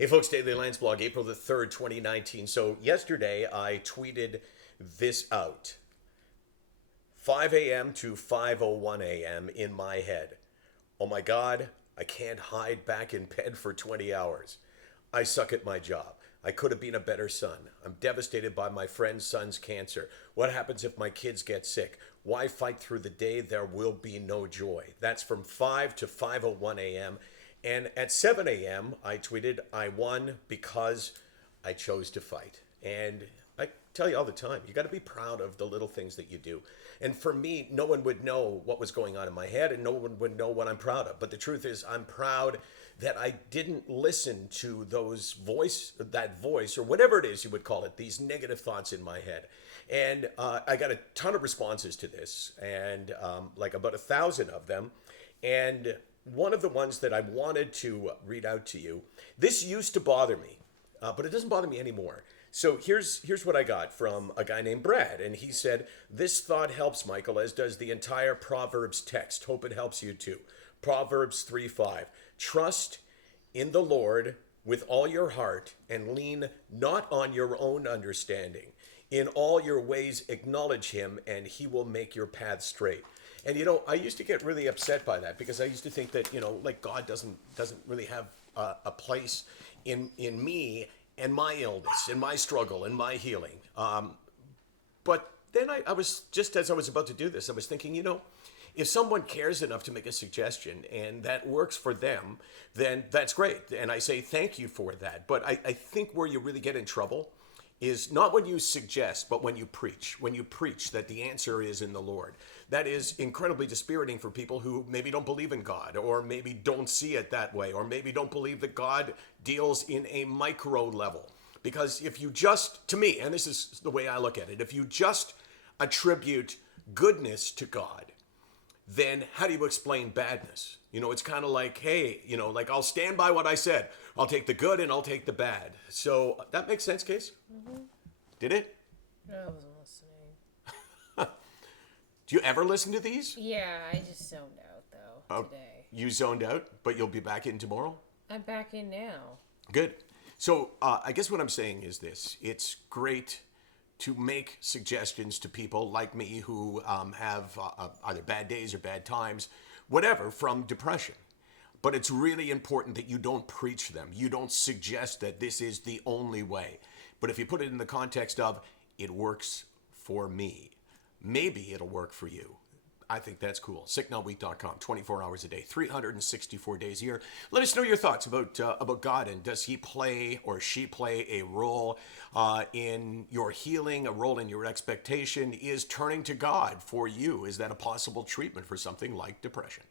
Hey folks, Daily Landsblog, April the 3rd, 2019. So yesterday I tweeted this out. 5 a.m. to 5:01 a.m. in my head. Oh my God, I can't hide back in bed for 20 hours. I suck at my job. I could have been a better son. I'm devastated by my friend's son's cancer. What happens if my kids get sick? Why fight through the day? There will be no joy. That's from 5 to 5:01 a.m. And at 7 a.m., I tweeted, I won because I chose to fight. And I tell you all the time, you got to be proud of the little things that you do. And for me, no one would know what was going on in my head and no one would know what I'm proud of. But the truth is, I'm proud that I didn't listen to that voice, or whatever it is you would call it, these negative thoughts in my head. And I got a ton of responses to this, and like about 1,000 of them. And one of the ones that I wanted to read out to you, this used to bother me, but it doesn't bother me anymore. So here's what I got from a guy named Brad, and he said, "This thought helps, Michael, as does the entire Proverbs text. Hope it helps you too. Proverbs 3:5. Trust in the Lord with all your heart and lean not on your own understanding. In all your ways acknowledge him, and he will make your path straight." And I used to get really upset by that because I used to think that like God doesn't really have a place in me and my illness and my struggle and my healing. But then I was, just as I was about to do this, I was thinking, if someone cares enough to make a suggestion and that works for them, then that's great. And I say thank you for that. But I think where you really get in trouble is not when you suggest, but when you preach. When you preach that the answer is in the Lord. That is incredibly dispiriting for people who maybe don't believe in God, or maybe don't see it that way, or maybe don't believe that God deals in a micro level. Because if you just, to me, and this is the way I look at it, if you just attribute goodness to God, then how do you explain badness? It's kind of like, hey, like I'll stand by what I said. I'll take the good and I'll take the bad. So that makes sense, Case? Mm-hmm. Did it? I wasn't listening. Do you ever listen to these? Yeah, I just zoned out though today. You zoned out, but you'll be back in tomorrow? I'm back in now. Good. So I guess what I'm saying is this. It's great to make suggestions to people like me who have either bad days or bad times, whatever, from depression. But it's really important that you don't preach them. You don't suggest that this is the only way. But if you put it in the context of, it works for me, maybe it'll work for you. I think that's cool. SickNotWeak.com, 24 hours a day, 364 days a year. Let us know your thoughts about God, and does he play or she play a role in your healing, a role in your expectation? Is turning to God for you, is that a possible treatment for something like depression?